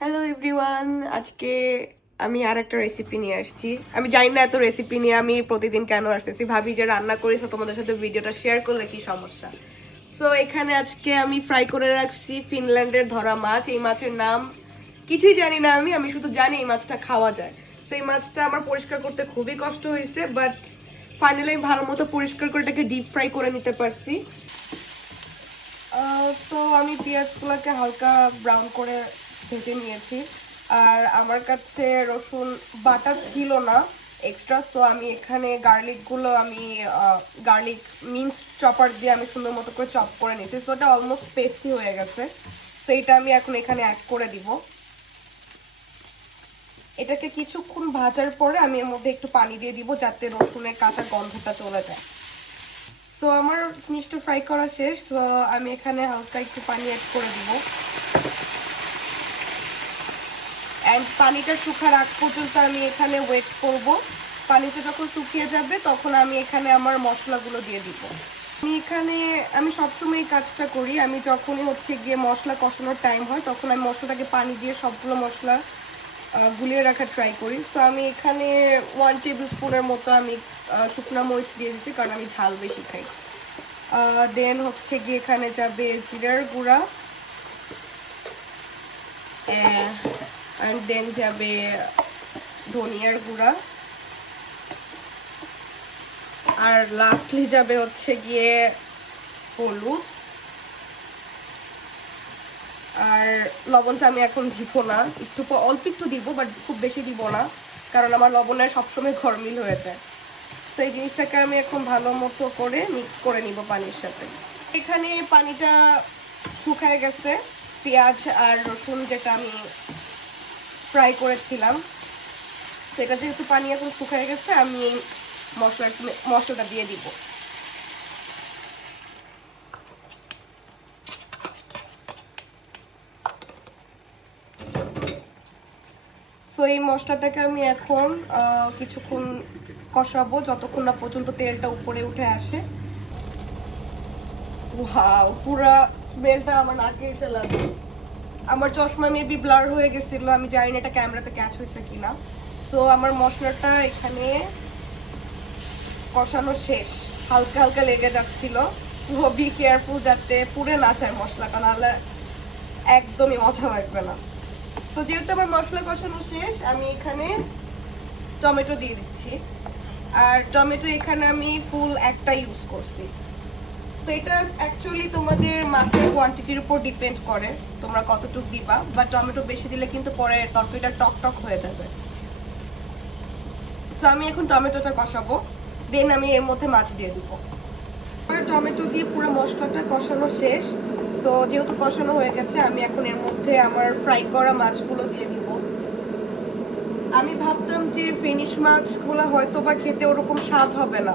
Hello everyone, আজকে আমি আর একটা রেসিপি নিয়ে আসছি। আমি জানি না এত রেসিপি নিয়ে আমি প্রতিদিন কেন আসতেছি, ভাবি যে রান্না করি তো তোমাদের সাথে ভিডিওটা শেয়ার করলে কি সমস্যা। সো এখানে আজকে আমি ফ্রাই করে রাখছি ফিনল্যান্ডের ধরা মাছ। এই মাছের নাম কিছুই জানি না, আমি শুধু জানি এই মাছটা খাওয়া যায়। সো এই মাছটা আমার পরিষ্কার করতে খুবই কষ্ট হয়েছে, বাট ফাইনালি আমি ভালো মতো পরিষ্কার করে এটাকে ডিপ ফ্রাই করে নিতে পারছি। তো আমি পেঁয়াজগুলোকে হালকা ব্রাউন করে ভেজে নিয়েছি। আর আমার কাছে রসুন বাটা ছিল না এক্সট্রা, সো আমি এখানে গার্লিকগুলো আমি গার্লিক মিন্স চপার দিয়ে আমি সুন্দর মতো করে চপ করে নিয়েছি। সো এটা অলমোস্ট পেস্টি হয়ে গেছে। তো এটা আমি এখন এখানে অ্যাড করে দিব। এটাকে কিছুক্ষণ ভাজার পরে আমি এর মধ্যে একটু পানি দিয়ে দিব যাতে রসুনের কাঁচা গন্ধটা চলে যায়। তো আমার জিনিসটা ফ্রাই করা শেষ। তো আমি এখানে হালকা একটু পানি অ্যাড করে দিব। অ্যান্ড পানিটা শুকার আগ পর্যন্ত আমি এখানে ওয়েট করব। পানিটা যখন শুকিয়ে যাবে তখন আমি এখানে আমার মশলাগুলো দিয়ে দিব। আমি সবসময় এই কাজটা করি। আমি যখনই হচ্ছে গিয়ে মশলা কষানোর টাইম হয় তখন আমি মশলাটাকে পানি দিয়ে সবগুলো মশলা গুলিয়ে রাখার ট্রাই করি। তো আমি এখানে 1 টেবিল স্পুনের মতো আমি শুকনো মরিচ দিয়ে দিচ্ছি, কারণ আমি ঝাল বেশি খাই। দেন হচ্ছে গিয়ে এখানে যাবে জিরার গুঁড়া, অ্যান্ড দেন যাবে ধনিয়ার গুঁড়া, আর লাস্টলি যাবে হচ্ছে গিয়ে হলুদ। আর লবণটা আমি এখন দিব না, একটু অল্প একটু দিব, বাট খুব বেশি দিব না, কারণ আমার লবণের সবসময় ঘরমিল হয়ে যায়। তো এই জিনিসটাকে আমি এখন ভালো মতো করে মিক্স করে নিব পানির সাথে। এখানে পানিটা শুকায় গেছে। পেঁয়াজ আর রসুন যেটা আমি ফ্রাই করেছিলাম সেটা যেহেতু পানি এখন শুকায় গেছে, আমি এই মশলাটা দিয়ে দিব। সো এই মশলাটাকে আমি এখন কিছুক্ষণ কষাবো, যতক্ষণ না পর্যন্ত তেলটা উপরে উঠে আসে। ওয়াও, পুরা স্মেলটা আমার নাকে এসে লাগে। আমার চশমা মেবি ব্লার হয়ে গেছিল, আমি জানি না এটা ক্যামেরাতে ক্যাচ হয়েছে কিনা। সো আমার মশলাটা এখানে কষানো শেষ, হালকা হালকা লেগে যাচ্ছিল। তো বি কেয়ারফুল যাতে পুড়ে না যায় মশলাটা, নাহলে একদমই মজা লাগবে না। তো যেহেতু আমার মশলা কষানো শেষ, আমি এখানে টমেটো দিয়ে দিচ্ছি। আর টমেটো এখানে আমি ফুল একটা ইউজ করছি। তো এটা অ্যাকচুয়ালি তোমাদের মাছের কোয়ান্টিটির উপর ডিপেন্ড করে তোমরা কতটুকু দিবা, বা টমেটো বেশি দিলে কিন্তু পরে তরকারিটা টক টক হয়ে যাবে। সো আমি এখন টমেটোটা কষাবো, দেন আমি এর মধ্যে মাছ দিয়ে দিব। টমেটো দিয়ে পুরো মশলাটা কষানো শেষ। সো যেহেতু কষানো হয়ে গেছে, আমি এখন এর মধ্যে আমার ফ্রাই করা মাছগুলো দিয়ে দিব। আমি ভাবতাম যে ফিনিশ মাছগুলো হয়তো বা খেতে ওরকম স্বাদ হবে না,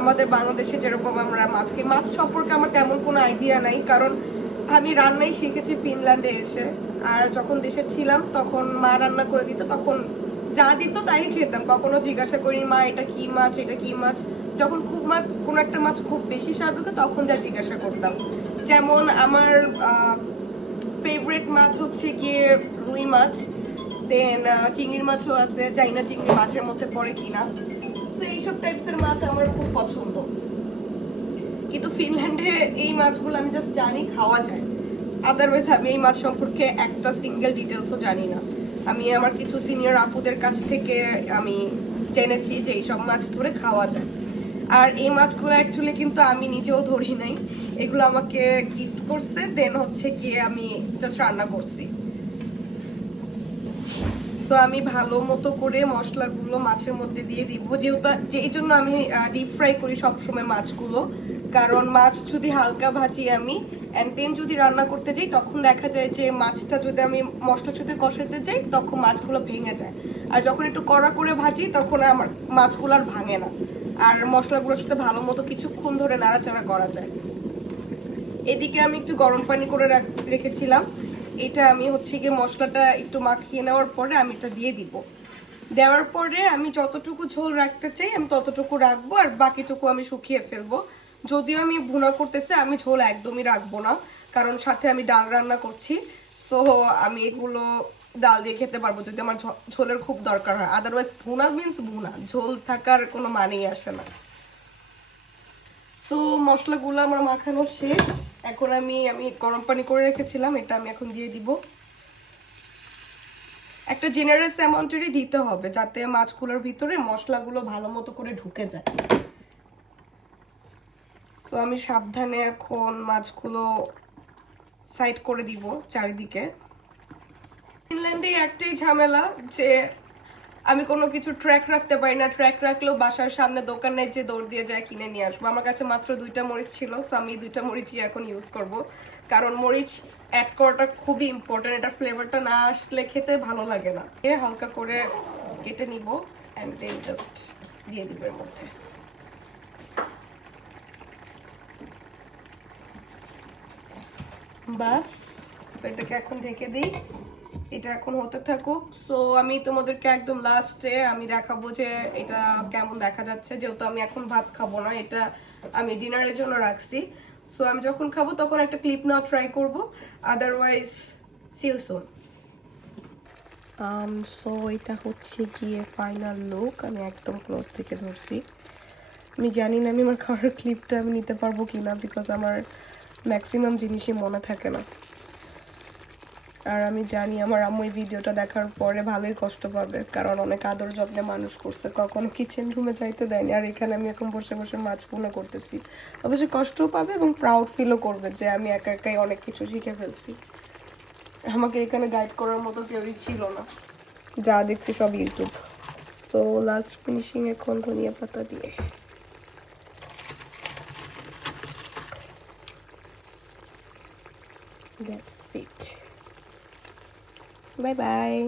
আমাদের বাংলাদেশে যেরকম আমরা মাছ সম্পর্কে আমার তেমন কোনো আইডিয়া নাই, কারণ আমি রান্নাই শিখেছি ফিনল্যান্ডে এসে। আর যখন দেশে ছিলাম তখন মা রান্না করে দিত, তখন যা দিত তাই খেতাম, কখনো জিজ্ঞাসা করি মা এটা কি মাছ, এটা কি মাছ। যখন কোনো একটা মাছ খুব বেশি স্বাদ হতো তখন যা জিজ্ঞাসা করতাম। যেমন আমার ফেভারিট মাছ হচ্ছে গিয়ে রুই মাছ, দেন চিংড়ির মাছও আছে, জানি না চিংড়ি মাছের মধ্যে পড়ে কিনা। তো এইসব টাইপসের মাছ আমার খুব পছন্দ। কিন্তু ফিনল্যান্ডে এই মাছগুলো আমি জাস্ট জানি খাওয়া যায়, আদারওয়াইজ আমি এই মাছ সম্পর্কে একটা সিঙ্গেল ডিটেলসও জানি না। আমি আমার কিছু সিনিয়র আপুদের কাছ থেকে আমি জেনেছি যে এইসব মাছ ধরে খাওয়া যায়। আর এই মাছগুলো অ্যাকচুয়ালি কিন্তু আমি নিজেও ধরি নাই, এগুলো আমাকে গিফট করছে, দেন হচ্ছে গিয়ে আমি জাস্ট রান্না করছি। সো আমি ভালো মতো করে মশলাগুলো মাছের মধ্যে দিয়ে দিব, যেহেতু যেই জন্য আমি ডিপ ফ্রাই করি সবসময় মাছগুলো, কারণ মাছ যদি হালকা ভাজি আমি অ্যান্ড দেন যদি রান্না করতে যাই তখন দেখা যায় যে মাছটা যদি আমি মশলার সাথে কষাতে যাই তখন মাছগুলো ভেঙে যায়। আর যখন একটু কড়া করে ভাজি তখন আমার মাছগুলো আর ভাঙে না, আর মশলাগুলোর সাথে ভালো মতো কিছুক্ষণ ধরে নাড়াচাড়া করা যায়। এদিকে আমি একটু গরম পানি করে রেখেছিলাম, এটা আমি হচ্ছে গিয়ে মশলাটা একটু মাখিয়ে নেওয়ার পরে আমি এটা দিয়ে দিব। দেওয়ার পরে আমি যতটুকু ঝোল রাখতে চাই আমি ততটুকু রাখবো, আর বাকিটুকু আমি শুকিয়ে ফেলবো। যদিও আমি ভুনা করতেছি, আমি ঝোল একদমই রাখবো না, কারণ সাথে আমি ডাল রান্না করছি। সো আমি এগুলো ডাল দিয়ে খেতে পারবো যদি আমার ঝোলের খুব দরকার হয়। আদারওয়াইজ ভুনা মিন্স ভুনা, ঝোল থাকার কোনো মানেই আসে না। সো মশলাগুলো আমার মাখানো শেষ। এখন আমি গরম পানি করে রেখেছিলাম, এটা আমি এখন দিয়ে দিব। একটা জেনারেস অ্যামাউন্টেরই দিতে হবে যাতে মাছগুলোর ভিতরে মশলাগুলো ভালো মতো করে ঢুকে যায়। সো আমি সাবধানে এখন মাছগুলো সাইড করে দিব চারিদিকে। ফিনল্যান্ডে একটাই ঝামেলা যে আমি কোনো কিছু ট্র্যাক রাখতে পারি না, ট্র্যাক রাখলেও বাসার সামনে দোকানে যে দৌড় দিয়ে যায় কিনে নিয়ে আসবো। আমার কাছে মাত্র 2টা মরিচ ছিল, সো আমি 2টা মরিচই এখন ইউজ করব, কারণ মরিচ অ্যাড করাটা খুবই ইম্পর্টেন্ট। এটা ফ্লেভারটা না আসলে খেতে ভালো লাগে না। হালকা করে কেটে নিব অ্যান্ড দেন জাস্ট দিয়ে দিব এর মধ্যে। বাস, সো এটাকে এখন ঢেকে দিই, এটা এখন হতে থাকুক। সো আমি তোমাদেরকে একদম লাস্টে আমি দেখাবো যে এটা কেমন দেখা যাচ্ছে, যেহেতু আমি এখন ভাত খাবো না, এটা আমি ডিনারের জন্য রাখছি। সো আমি যখন খাবো তখন একটা ক্লিপ নেওয়া ট্রাই করবো, otherwise see you soon. So এটা হচ্ছে গিয়ে ফাইনাল লুক। আমি একদম ক্লোজ থেকে ধরছি। আমি জানি না আমি আমার খাওয়ার ক্লিপটা আমি নিতে পারবো কিনা, বিকজ আমার ম্যাক্সিমাম জিনিসই মনে থাকে না। আর আমি জানি আমার আম্মু এই ভিডিওটা দেখার পরে ভালোই কষ্ট পাবে, কারণ অনেক আদর যত্নে মানুষ করছে, কখনো কিচেন রুমে যাইতে দেয়নি। আর এখানে আমি এখন বসে বসে মাছ ভুনা করতেছি। অবশ্যই কষ্টও পাবে এবং প্রাউড ফিলও করবে যে আমি একা একাই অনেক কিছু শিখে ফেলছি। আমাকে এখানে গাইড করার মতো কেউই ছিল না, যা দেখছি সব ইউটিউব। সো লাস্ট ফিনিশিং এখন ধনিয়া পাতা দিয়ে। That's it. Bye bye.